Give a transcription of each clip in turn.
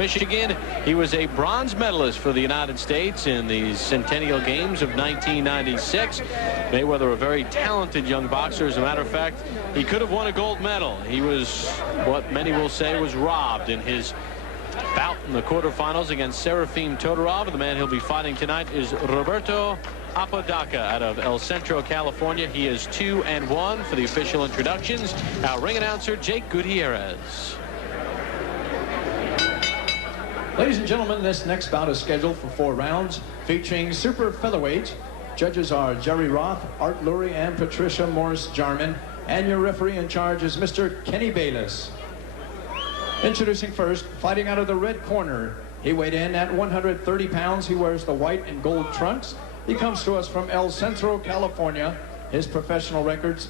Michigan. He was a bronze medalist for the United States in the Centennial Games of 1996. Mayweather, a very talented young boxer. As a matter of fact, he could have won a gold medal. He was what many will say was robbed in his bout in the quarterfinals against Serafim Todorov. The man he'll be fighting tonight is Roberto Apodaca out of El Centro, California. He is 2-1 for the official introductions. Our ring announcer, Jake Gutierrez. Ladies and gentlemen, this next bout is scheduled for 4 rounds, featuring super featherweight. Judges are Jerry Roth, Art Lurie, and Patricia Morris-Jarman. And your referee in charge is Mr. Kenny Bayless. Introducing first, fighting out of the red corner. He weighed in at 130 pounds. He wears the white and gold trunks. He comes to us from El Centro, California. His professional records,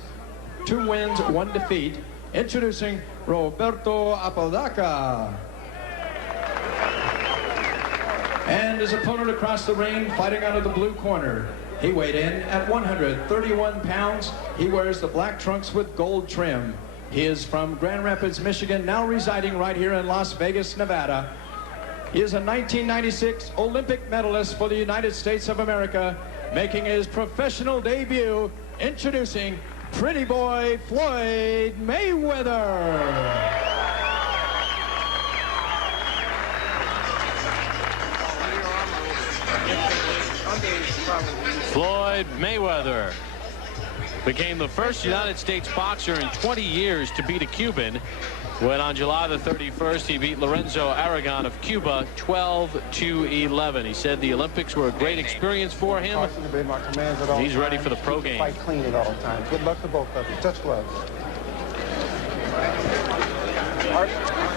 2 wins, 1 defeat. Introducing Roberto Apodaca. And his opponent across the ring, fighting out of the blue corner. He weighed in at 131 pounds. He wears the black trunks with gold trim. He is from Grand Rapids, Michigan, now residing right here in Las Vegas, Nevada. He is a 1996 Olympic medalist for the United States of America, making his professional debut, introducing Pretty Boy Floyd Mayweather. Floyd Mayweather became the first United States boxer in 20 years to beat a Cuban when on July the 31st he beat Lorenzo Aragon of Cuba 12-11. He said the Olympics were a great experience for him. He's ready for the pro game. Fight clean at all times. Good luck to both of you. Touch gloves.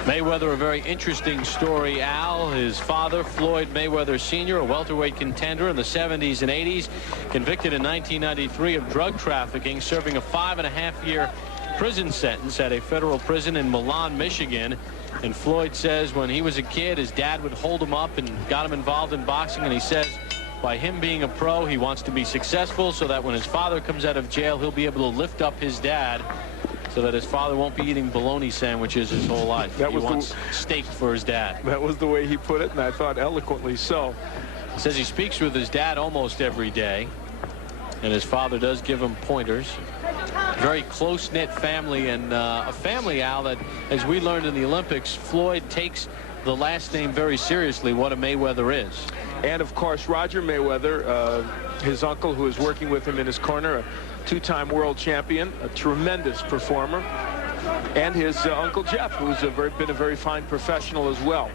Mayweather, a very interesting story, Al. His father, Floyd Mayweather Sr., a welterweight contender in the 70s and 80s, convicted in 1993 of drug trafficking, serving a 5.5-year prison sentence at a federal prison in Milan, Michigan. And Floyd says when he was a kid, his dad would hold him up and got him involved in boxing. And he says by him being a pro, he wants to be successful so that when his father comes out of jail, he'll be able to lift up his dad, so that his father won't be eating bologna sandwiches his whole life. He wants steak for his dad. That was the way he put it, and I thought eloquently so. He says he speaks with his dad almost every day, and his father does give him pointers. Very close-knit family, and a family, Al, that, as we learned in the Olympics, Floyd takes the last name very seriously, what a Mayweather is. And, of course, Roger Mayweather, his uncle, who is working with him in his corner, a 2-time world champion, a tremendous performer, and his Uncle Jeff, who's been a very fine professional as well.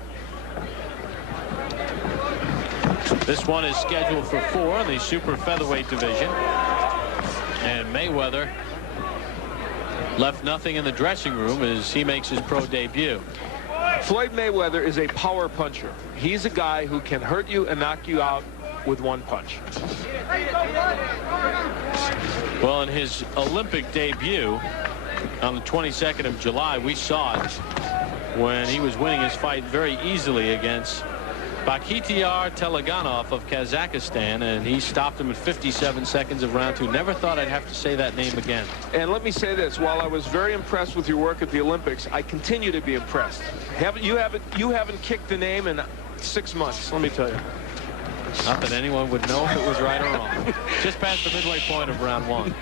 This one is scheduled for 4 in the super featherweight division, and Mayweather left nothing in the dressing room as he makes his pro debut. Floyd Mayweather is a power puncher. He's a guy who can hurt you and knock you out with 1 punch. Well, in his Olympic debut on the 22nd of July, we saw it when he was winning his fight very easily against Bakhtiar Teleganov of Kazakhstan, and he stopped him in 57 seconds of round 2. Never thought I'd have to say that name again. And let me say this, while I was very impressed with your work at the Olympics, I continue to be impressed. You haven't kicked the name in 6 months, let me tell you. Not that anyone would know if it was right or wrong. Just past the midway point of round 1.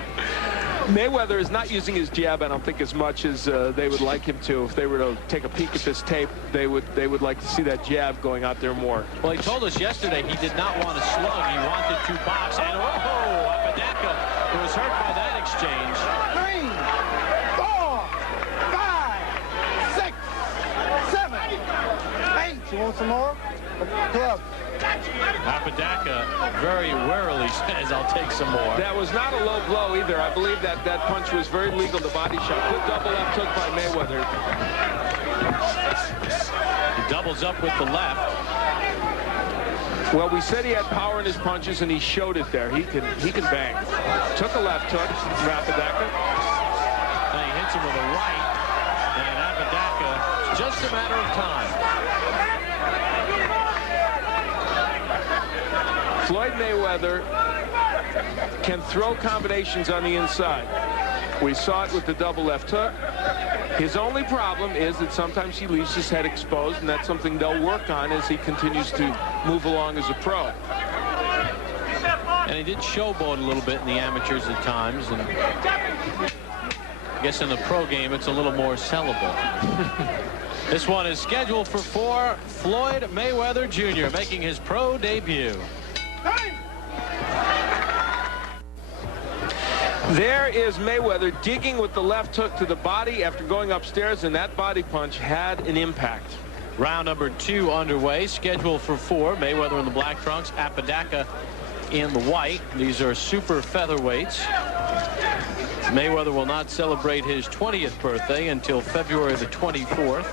Mayweather is not using his jab, I don't think, as much as they would like him to. If they were to take a peek at this tape, they would like to see that jab going out there more. Well, he told us yesterday he did not want to slug. He wanted to box. And oh, Apodaca was hurt by that exchange. 3, 4, 5, 6, 7, 8. You want some more? Glove. Apodaca very warily says, I'll take some more. That was not a low blow either. I believe that punch was very legal, the body shot. Good double left hook by Mayweather. He doubles up with the left. Well, we said he had power in his punches, and he showed it there. He can bang. Took a left hook from Apodaca. And he hits him with a right. And Apodaca, it's just a matter of time. Floyd Mayweather can throw combinations on the inside. We saw it with the double left hook. His only problem is that sometimes he leaves his head exposed, and that's something they'll work on as he continues to move along as a pro. And he did showboat a little bit in the amateurs at times, and I guess in the pro game it's a little more sellable. This one is scheduled for 4. Floyd Mayweather Jr. making his pro debut. There is Mayweather digging with the left hook to the body after going upstairs, and that body punch had an impact. Round number 2 underway, scheduled for 4. Mayweather in the black trunks, Apodaca in the white. These are super featherweights. Mayweather will not celebrate his 20th birthday until February the 24th.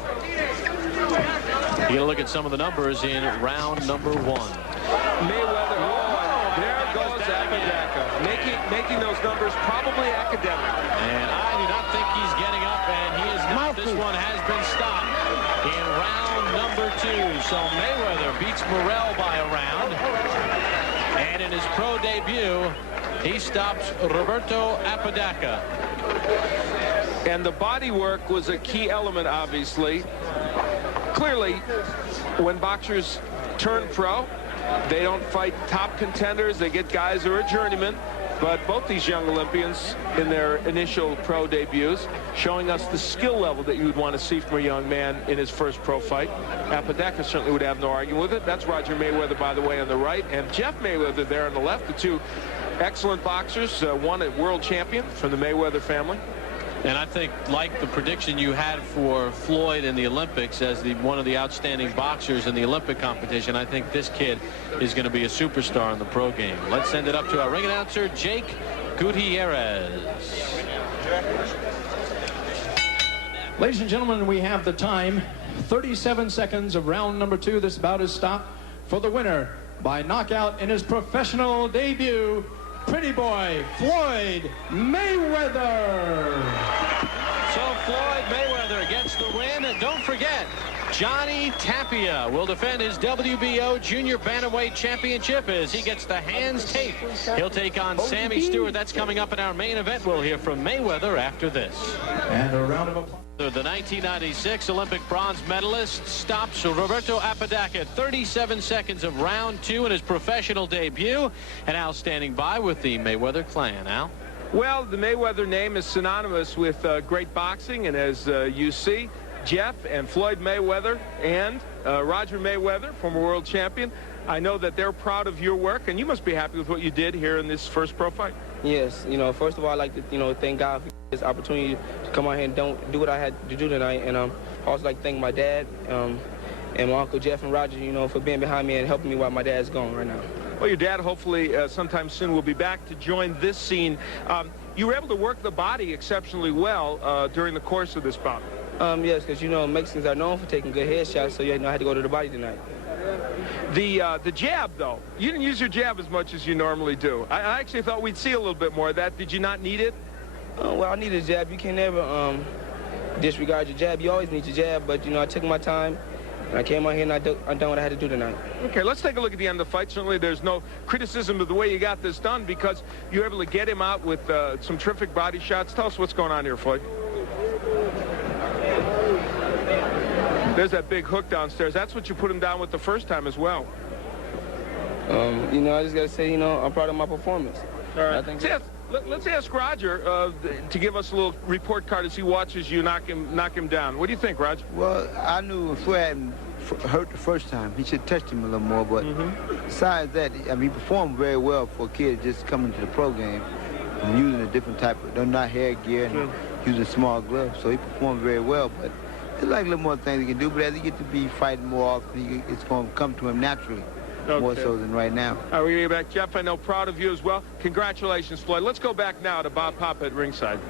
You're going to look at some of the numbers in round number 1. Mayweather, there goes Apodaca, making those numbers probably academic. And I do not think he's getting up, and he is not. This one has been stopped in round number 2. So Mayweather beats Morrell by a round. And in his pro debut, he stops Roberto Apodaca. And the body work was a key element, obviously. Clearly, when boxers turn pro, they don't fight top contenders. They get guys who are journeymen. But both these young Olympians in their initial pro debuts showing us the skill level that you would want to see from a young man in his first pro fight. Apodaca certainly would have no argument with it. That's Roger Mayweather, by the way, on the right, and Jeff Mayweather there on the left. The two excellent boxers, one a world champion from the Mayweather family. And I think, like the prediction you had for Floyd in the Olympics as one of the outstanding boxers in the Olympic competition, I think this kid is going to be a superstar in the pro game. Let's send it up to our ring announcer, Jake Gutierrez. Ladies and gentlemen, we have the time. 37 seconds of round number 2. This bout is stopped for the winner by knockout in his professional debut, Pretty Boy Floyd Mayweather. So Floyd Mayweather gets the win. And don't forget, Johnny Tapia will defend his WBO Junior Bantamweight Championship as he gets the hands taped. He'll take on Sammy Stewart. That's coming up in our main event. We'll hear from Mayweather after this. And a round of applause. The 1996 Olympic bronze medalist stops Roberto Apodaca at 37 seconds of round 2 in his professional debut. And Al standing by with the Mayweather clan. Al? Well, the Mayweather name is synonymous with great boxing, and as you see, Jeff and Floyd Mayweather and Roger Mayweather, former world champion, I know that they're proud of your work, and you must be happy with what you did here in this first pro fight. Yes, first of all, I'd like to, thank God for this opportunity to come out here and do what I had to do tonight. And I also like to thank my dad and my Uncle Jeff and Roger, for being behind me and helping me while my dad's gone right now. Well, your dad hopefully sometime soon will be back to join this scene. You were able to work the body exceptionally well during the course of this bout. Yes, because, Mexicans are known for taking good headshots, so, I had to go to the body tonight. The jab, though, you didn't use your jab as much as you normally do. I actually thought we'd see a little bit more of that. Did you not need it? Well, I needed a jab. You can never disregard your jab. You always need your jab, but, I took my time, and I came out here and I done what I had to do tonight. Okay, let's take a look at the end of the fight. Certainly there's no criticism of the way you got this done because you were able to get him out with some terrific body shots. Tell us what's going on here, Floyd. There's that big hook downstairs. That's what you put him down with the first time as well. I just got to say, I'm proud of my performance. All right. Let's ask Roger to give us a little report card as he watches you knock him down. What do you think, Roger? Well, I knew Floyd hadn't hurt the first time. He should have touched him a little more. But besides that, he performed very well for a kid just coming to the pro game and using a different type of, not hair gear and using small gloves. So he performed very well. But there's like a little more things he can do. But as he gets to be fighting more often, it's going to come to him naturally. Okay. More so than right now. All right, we're going to get back. Jeff, I know, proud of you as well. Congratulations, Floyd. Let's go back now to Bob Papa at ringside.